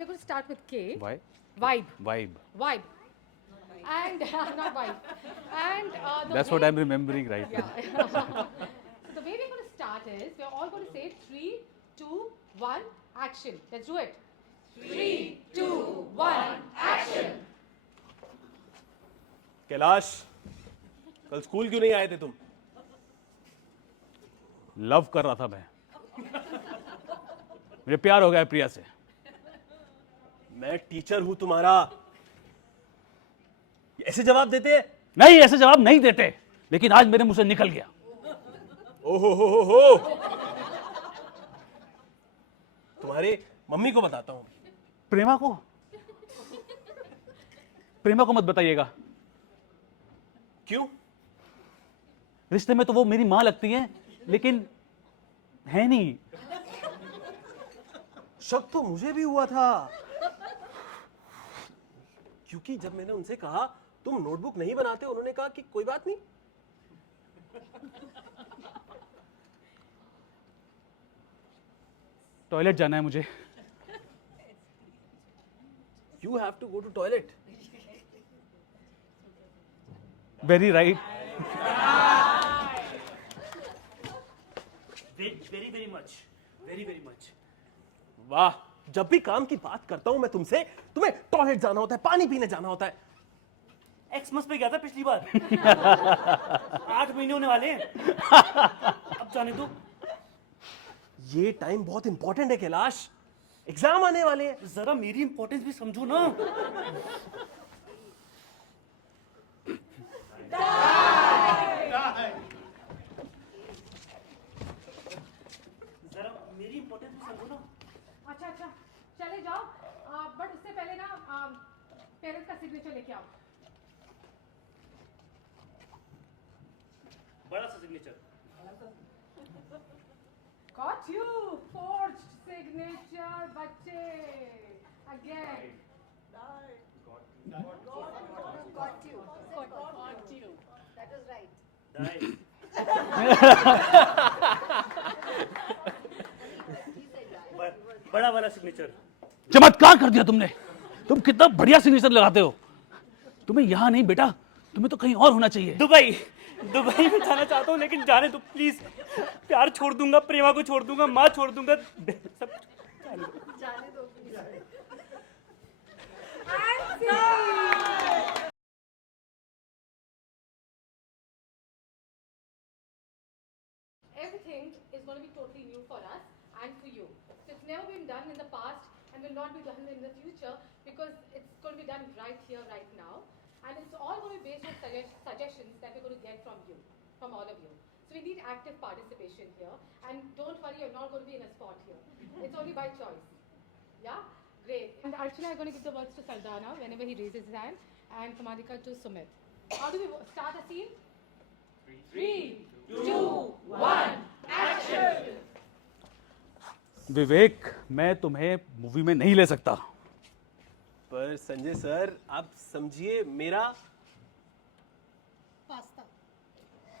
We're going to start with K. Why? Vibe. Vibe. Vibe. And not vibe. And That's what I'm remembering right Yeah. now. So the way we're going to start is we're all going to say 3, 2, 1, action. Let's do it. 3, 2, 1, action. Kailash, कल school क्यों नहीं आए थे तुम? Love कर रहा था मैं। मुझे प्यार हो गया है प्रिया से। मैं टीचर हूं तुम्हारा। ऐसे जवाब देते हैं? नहीं, ऐसे जवाब नहीं देते, लेकिन आज मेरे मुंह से निकल गया। ओहो हो। तुम्हारे मम्मी को बताता हूं। प्रेमा को? प्रेमा को मत बताइएगा। क्यों? रिश्ते में तो वो मेरी मां लगती है, लेकिन है नहीं। शक तो मुझे भी हुआ था, क्योंकि जब मैंने उनसे कहा तुम नोटबुक नहीं बनाते, उन्होंने कहा कि कोई बात नहीं। टॉयलेट जाना है मुझे। You have to go to toilet. Very right. very much. Very much. वाह, जब भी काम की बात करता हूं मैं तुमसे, तुम्हें टॉयलेट जाना होता है, पानी पीने जाना होता है। एक्समस पे गया था पिछली बार। 8 महीने होने वाले हैं। अब जाने दो। ये टाइम बहुत इंपॉर्टेंट है कैलाश, एग्जाम आने वाले हैं। जरा मेरी इंपॉर्टेंस भी समझो ना। जरा मेरी इंपॉर्टेंस भी समझो ना। अच्छा चले जाओ, बट उससे पहले ना पेरेंट्स का सिग्नेचर लेके आओ। बड़ा सा signature. Got you, forged signature, बच्चे. Again. Got you. That is right. Die. बड़ा वाला सिग्नेचर। चमत्कार कर दिया तुमने। तुम कितना बढ़िया सिग्नेचर लगाते हो। तुम्हें यहाँ नहीं बेटा, तुम्हें तो कहीं और होना चाहिए। दुबई में जाना चाहता हूँ, लेकिन जाने दो प्लीज। प्यार छोड़ दूंगा, प्रेमा को छोड़ दूंगा, माँ छोड़ दूंगा, सब जाने दो please. Everything is going to be totally new for us and for you. So it's never been done in the past and will not be done in the future, because it's going to be done right here, right now. And it's all going to be based on suggestions that we're going to get from you, from all of you. So we need active participation here. And don't worry, you're not going to be in a spot here. It's only by choice. Yeah? Great. And Archana is going to give the words to Sardana whenever he raises his hand, and Kamalika to Sumit. How do we start a scene? 3, 2, 1, action! विवेक, मैं तुम्हें movie में नहीं ले सकता। पर Sanjay sir, आप समझिए, मेरा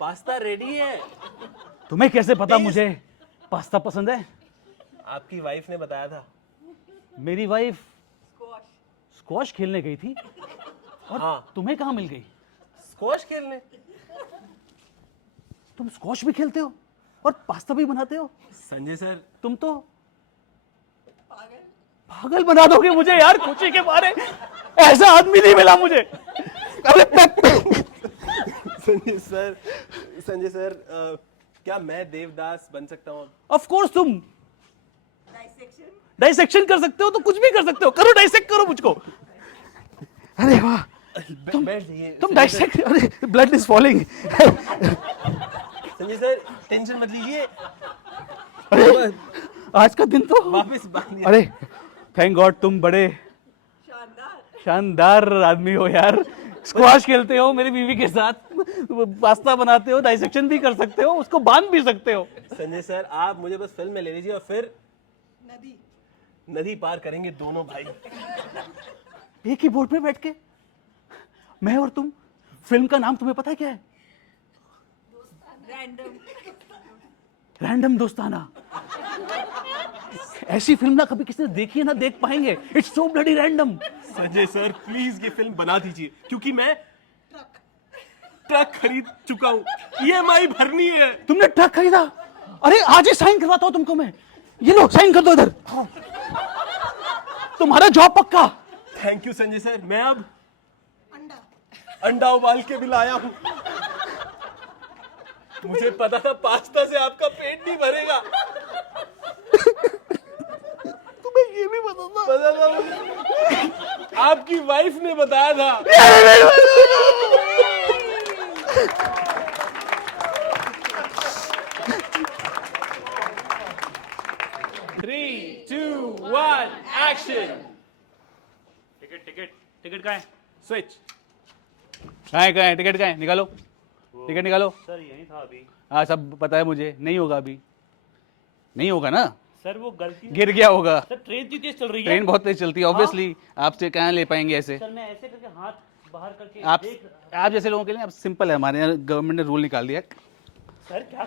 पास्ता रेडी है। तुम्हें कैसे पता मुझे पास्ता पसंद है? आपकी वाइफ ने बताया था। मेरी वाइफ स्क्वॉश खेलने गई थी, और हाँ। तुम्हें कहाँ मिल गई? स्क्वॉश खेलने? तुम स्क्वॉश भी खेलते हो और पास्ता भी बनाते हो? संजय सर, तुम तो पागल बना दोगे मुझे यार, खुशी के मारे। ऐसा आदमी नहीं मिला मुझे। अरे संजय सर, क्या मैं देवदास बन सकता हूँ? ऑफ कोर्स तुम डाइसेक्शन कर सकते हो, तो कुछ भी कर सकते हो। करो, डाइसेक्ट करो मुझको। अरे वाह, तुम डाइसेक्ट। अरे blood is falling. Sanjay sir, tension मत लीजिए। अरे आज का दिन तो वापस बांधिए। अरे थैंक गॉड, तुम बड़े शानदार आदमी हो यार। स्क्वाश खेलते हो मेरी बीवी के साथ, पास्ता बनाते हो, डाइसेक्शन भी कर सकते हो, उसको बांध भी सकते हो। संजय सर, आप मुझे बस फिल्म में ले लीजिए, और फिर नदी पार करेंगे दोनों भाई। एक ही बोट पे बैठ के, मैं और तुम। फिल्म का नाम तुम्हें पता है क्या है? रैंडम दोस्ताना। ऐसी फिल्म ना कभी किसी ने देखी है ना देख पाएंगे. It's so bloody random. Sanjay sir please ये फिल्म बना दीजिए क्योंकि मैं ट्रक खरीद चुका हूँ. EMI भरनी है. तुमने ट्रक खरीदा? अरे आज ही साइन करवाता हूँ तुमको मैं. ये लो साइन कर दो इधर. तुम्हारा जॉब पक्का. Thank you Sanjay sir. मैं अब अंडा उबाल के भी लाया हूँ. मुझे पता था पास्ता से आपका पेट नहीं भरेगा. तुम्हें ये भी पता था मुझे. आपकी वाइफ ने बताया था. Three, two, one, action. Ticket कहाँ है? स्विच. कहाँ है टिकट कहाँ है? निकालो टिकट निकालो. सर यही था अभी. हाँ सब पता है मुझे. नहीं होगा अभी. नहीं होगा ना. सर वो गलती. गिर गया होगा. सर ट्रेन इतनी तेज चल रही है. ट्रेन बहुत तेज चलती है ऑब्वियसली. आपसे कहाँ ले पाएंगे ऐसे. सर मैं ऐसे करके हाथ बाहर करके आप आप जैसे लोगों के लिए अब सिंपल है. हमारे यहाँ गवर्नमेंट ने रूल निकाल दिया. सर क्या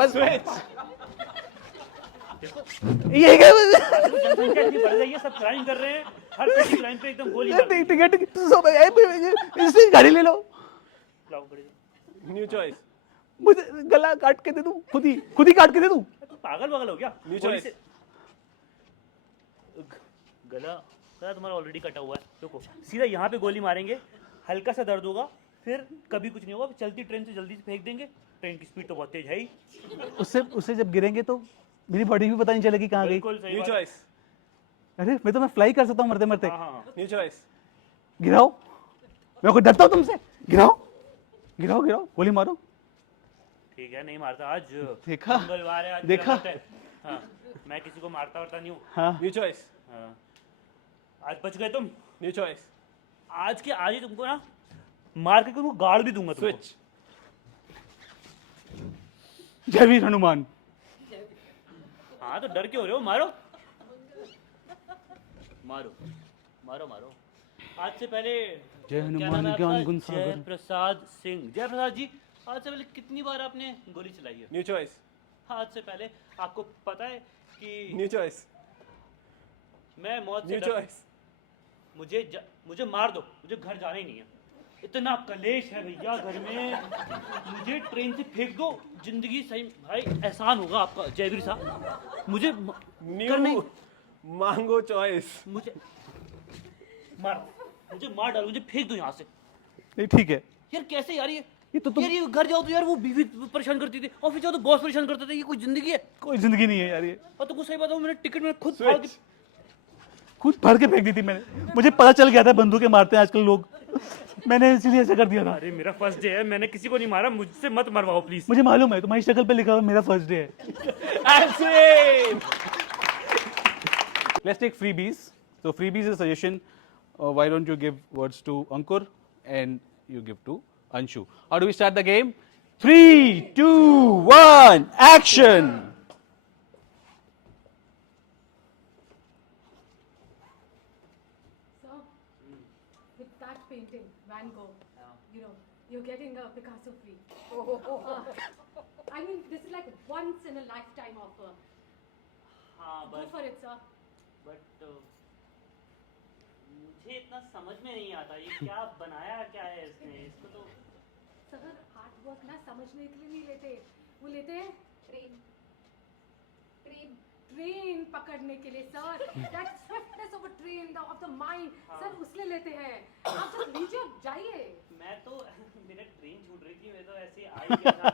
बस ये क्या जनसंख्या इतनी बढ़ रही है. सब क्राइम कर रहे हैं. हर किसी क्राइम पे एकदम गोली मार रही है. टिकट इससे गाड़ी ले लो. लाओ बड़ी. New choice. मुझे गला काट के दे दूं. खुद ही काट के दे दूं. तू पागल हो गया. न्यू गोली चॉइस. से- गला तुम्हारा ऑलरेडी कटा हुआ है. देखो सीधा यहाँ पे गोली मारेंगे. हल्का सा दर्द होगा. फिर कभी कुछ नहीं होगा. चलती ट्रेन से जल्दी से फेंक देंगे. ट्रेन की स्पीड तो बहुत तेज है ही. उससे जब गिरेंगे तो मेरी बॉडी भी पता नहीं चलेगी कहाँ गई. बिल्कुल सही न्यू बात. चॉइस. अरे मैं फ्लाई कर सकता हूँ मरते मरते. हाँ. New choice. गिराओ. मैं कोई डरता हूँ तुमसे. गिराओ गोली मारो. ठीक है नहीं मारता आज. देखा? मंगलवार है आज. देखा? मेरा व्रत है. हाँ, मैं किसी को मारता नहीं हूँ. हाँ न्यू चॉइस. हाँ. आज बच गए तुम. New choice. आज के आज ही तुमको ना मार के तुमको गाड़ भी दूंगा तुमको. स्विच. जय वीर हनुमान. हाँ तो डर क्यों रहे हो. मारो मारो मारो मारो. आज से पहले जय हनुमान क्या नाम है ज्ञान आपका? गुण सागर. जयप्रसाद सिंह. जयप्रसाद जी आज से पहले कितनी बार आपने गोली चलाई है. New choice. आज से पहले आपको पता है कि न्यू चॉइस. मैं मौत से न्यू डर- चॉइस. मुझे मार दो. मुझे घर जाना ही नहीं है. इतना कलेश है भैया घर में. मुझे ट्रेन से फेंक दो. जिंदगी सही भाई एहसान होगा आपका जयवीर साहब. मुझे न्यू मांगो चॉइस. मुझे मार डालो. मुझे फेंक दो यहाँ से. नहीं ठीक है. यार कैसे यार ये तो तुम यार ये घर जाओ तो यार वो बीवी परेशान करती थी. ऑफिस जाओ तो बॉस परेशान करता था. ये कोई जिंदगी है. कोई जिंदगी नहीं है यार. ये और तो कुछ सही बात है. मैंने टिकट में खुद फाड़ के स्विच. खुद भर के फेंक दी थी मैंने. मुझे पता चल गया था बंदूकें मारते हैं आजकल लोग. मैंने इसीलिए ऐसा कर दिया था. अरे मेरा फर्स्ट डे है. मैंने किसी को नहीं मारा. मुझसे मत मरवाओ प्लीज. मुझे मालूम है तुम्हारी शक्ल पे लिखा हुआ मेरा फर्स्ट डे है. Let's take freebies. So freebies is a suggestion. Why don't you give words to Ankur and you give to Anshu. How do we start the game? 3, 2, 1, action. So, with that painting, Van Gogh, you're getting a Picasso free. I mean, this is like once in a lifetime offer. हाँ Go for it, sir. But मुझे इतना समझ में नहीं आता. ये क्या बनाया क्या है इसने. इसको तो सर, आर्ट वर्क ना समझने के लिए नहीं लेते. वो लेते हैं ट्रेन पकड़ने के लिए sir. That swiftness of a train of the mind sir, उसले लेते हैं. आप जब लीजिए जाइए. मैं तो मेरा ट्रेन छूट रही थी. मैं तो ऐसे आ ही गया था.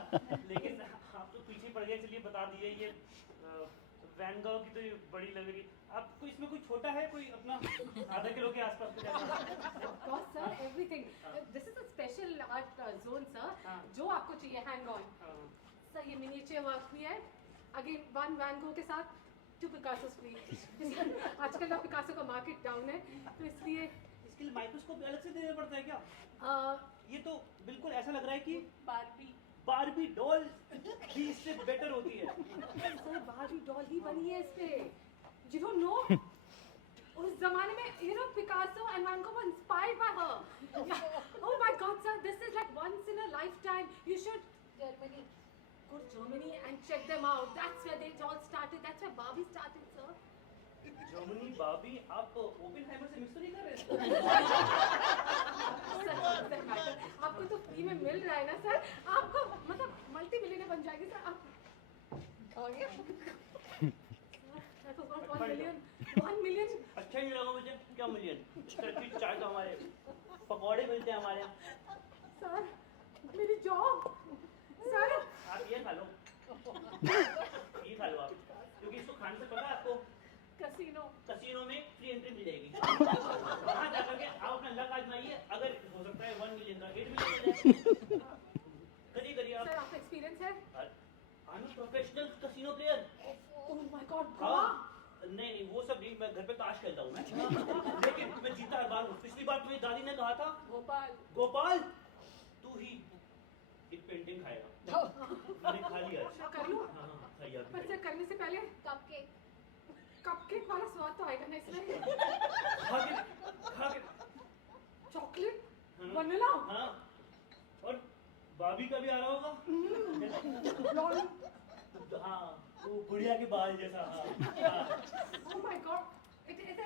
लेकिन आप तो पीछे पड़ गए. चलिए बता दिए. ये वैन गॉग की तो ये बड़ी लग रही. आपको इसमें कोई छोटा है कोई अपना आधा किलो के आसपास का जैसा? Of course, sir, everything. This is a special art zone, sir. हाँ. जो आपको चाहिए, hang on. सर ये मिनिएचर वर्क भी है. अगेन वन वैन गो के साथ 2 पिकासो फ्री. आजकल ना पिकासो का मार्केट डाउन है तो इसलिए इसके लिए माइक्रोस्कोप अलग से देना पड़ता है क्या? ये तो बिल्कुल ऐसा लग रहा है कि बारबी डॉल भी इससे बेटर होती है. सर बारबी डॉल ही बनी है इस पे. You don't know? उस जमाने में Picasso and Van Gogh were inspired by her. Oh my God, sir, this is like once in a lifetime. You should. go to Germany and check them out. That's where they all started. That's where Barbie started, sir. Germany बाबी आप Oppenheimer से mix तो नहीं कर रहे? Sir, doesn't matter. आपको तो free में मिल रहा है ना सर, आपको मतलब मल्टी मिलियनर बन जाएगी सर आप. That was not 1 million. 1 million. अच्छा नहीं लगा मुझे, क्या मिलियन? टर्की चाय तो हमारे पकौड़े मिलते हैं हमारे यहाँ. सर, मेरी जॉब. सर, आप ये खा लो, ये खा लो आप, क्योंकि इसको खाने से पता है आपको कैसीनो. कसिनो में फ्री एंट्री मिलेगी. वहाँ जा करके आप अपना लक आजमाइए, अगर हो सकता है 1 मिलियन का 8 मिलियन मिल जाए. करिए आप. सर, आपका एक्सपीरियंस है? I am professional casino player. Oh my God, हाँ. वाह. नहीं वो सब नहीं, मैं घर पे ताश खेलता हूँ मैं. लेकिन मैं जीता हर बार हूँ. पिछली बार तुम्हें दादी ने कहा था गोपाल. गोपाल तू ही एक पेंटिंग खाएगा. मैंने खा लिया. कर लूँ? हाँ खाइए आप. पर सर करने से पहले कपकेक वाला स्वाद तो आएगा ना इसमें. खा के चॉकलेट, वनीला. हाँ. और भाभी का भी आ रहा होगा. हाँ वो गुड़िया के बाल जैसा. हाँ. Oh my God, it is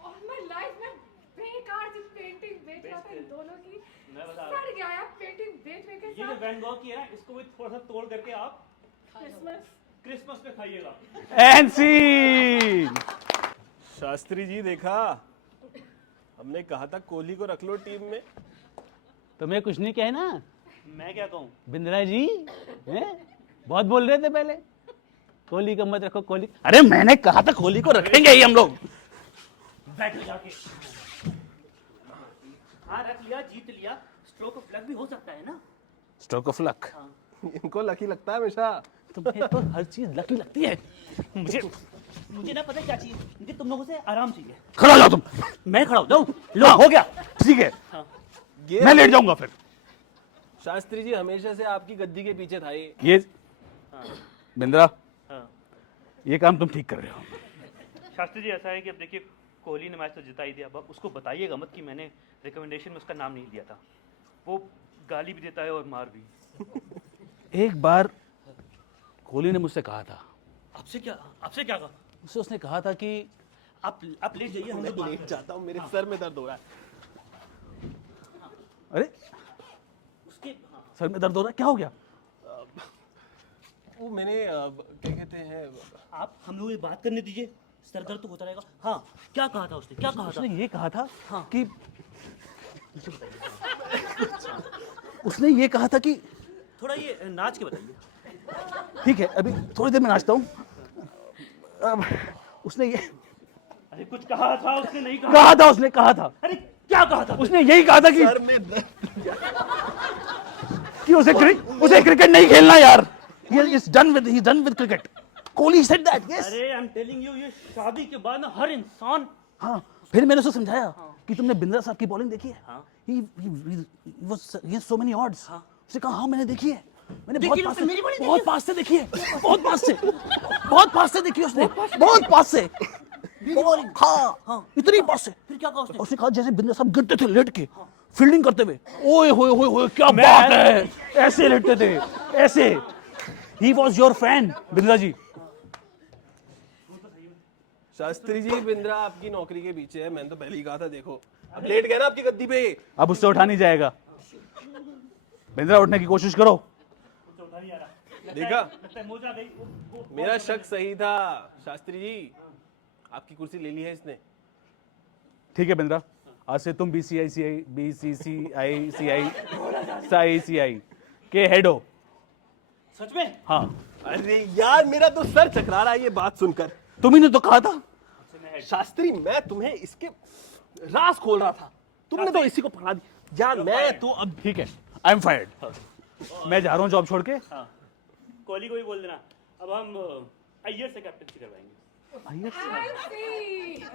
all my life मैं बेकार सी पेंटिंग बेच रहा था इन दोनों की. मैं बता रहा सड़ गया यार पेंटिंग बेच के ये जो साथ. वैन गॉग की है ना, इसको भी थोड़ा सा तोड़ करके आप क्रिसमस पे खाइएगा. And scene. शास्त्री जी देखा, हमने कहा था कोहली को रख लो टीम में. तुम्हें कुछ नहीं कहना मैं क्या कहूँ. बिंद्रा जी हैं? बहुत बोल रहे थे पहले कोहली को मत रखो कोहली. अरे मैंने कहा था कोहली को रखेंगे ही हम लोग. बैठ जाके. हाँ रख लिया, जीत लिया. स्ट्रोक ऑफ लक भी हो सकता है ना. Stroke of luck. इनको लकी लगता है हमेशा. तुम्हें तो हर चीज लकी लगती है. मुझे ना पता क्या चाहिए. मुझे तुम लोगों से आराम चाहिए. खड़ा हो जाओ तुम. मैं खड़ा हो जाऊँ. लो हो गया ठीक है. ये मैं लेट जाऊंगा फिर. शास्त्री जी हमेशा से आपकी गद्दी के पीछे था ये. बिंद्रा हाँ. ये काम तुम ठीक कर रहे हो. शास्त्री जी ऐसा है कि अब देखिए कोहली ने मैच तो जिता ही दिया. अब उसको बताइएगा मत कि मैंने रिकमेंडेशन में उसका नाम नहीं दिया था. वो गाली भी देता है और मार भी. एक बार कोहली ने मुझसे कहा था. आपसे क्या कहा. मुझसे उसने कहा था कि आप लेट जाइए. हम लोग लेट जाता हूँ, मेरे सर में दर्द हो रहा है. अरे उसके सर में दर्द हो रहा है. क्या हो गया? वो मैंने क्या कहते हैं, आप हम लोग ये बात करने दीजिए. सर दर्द तो होता रहेगा. हाँ क्या कहा था उसने. क्या कहा था. उसने ये कहा था हाँ. कि उसने ये कहा था कि थोड़ा ये नाच के बताइए. ठीक है अभी थोड़ी देर में नाचता हूँ. उसने ये अरे कुछ कहा था उसने. नहीं कहा. कहा था. उसने कहा था. अरे क्या कहा था. उसने यही कहा था कि सर में दर्द. उसे क्रिकेट नहीं खेलना यार. He's done with cricket. Kohli said that. Yes. अरे आई एम टेलिंग यू, ये शादी के बाद ना हर इंसान. हाँ फिर मैंने उसे समझाया कि तुमने बिंद्रा साहब की बॉलिंग देखी है. हाँ. He was so many odds. हाँ. उसने कहा हाँ मैंने देखी है. मैंने देखी उसने, मेरी bowling बहुत पास से देखी है. बहुत पास से देखी है उसने. बहुत पास से. हाँ इतनी पास से. फिर क्या कहा उसने. उसने कहा जैसे बिंद्रा साहब गिरते थे लेट के फील्डिंग करते हुए. ओए होए क्या बात है. ऐसे लेटते थे ऐसे. He was your fan Bindra ji. Shastri ji Bindra आपकी नौकरी के पीछे है. मैंने तो पहले ही कहा था. देखो अब लेट गया ना आपकी गद्दी पे. अब उससे उठा नहीं जाएगा. बिंद्रा उठने की कोशिश करो. उससे उठा नहीं आ रहा. देखा, लगता है मोजा गई. मेरा शक सही था. शास्त्री जी आपकी कुर्सी ले ली है इसने. ठीक है बिंद्रा आज से तुम BCCI के हेड हो. सच में. हाँ अरे यार मेरा तो सर चकरा रहा है ये बात सुनकर. तुम्ही ने तो कहा था. शास्त्री मैं तुम्हें इसके राज खोल रहा था. तुमने तो इसी को पकड़ा दिया यार. मैं तो अब ठीक है आई एम फायर्ड. मैं जा रहा हूँ जॉब छोड़ के. हाँ. कोहली को भी बोल देना. अब हम अय्यर से कैप्टनसी करवाएंगे. I see.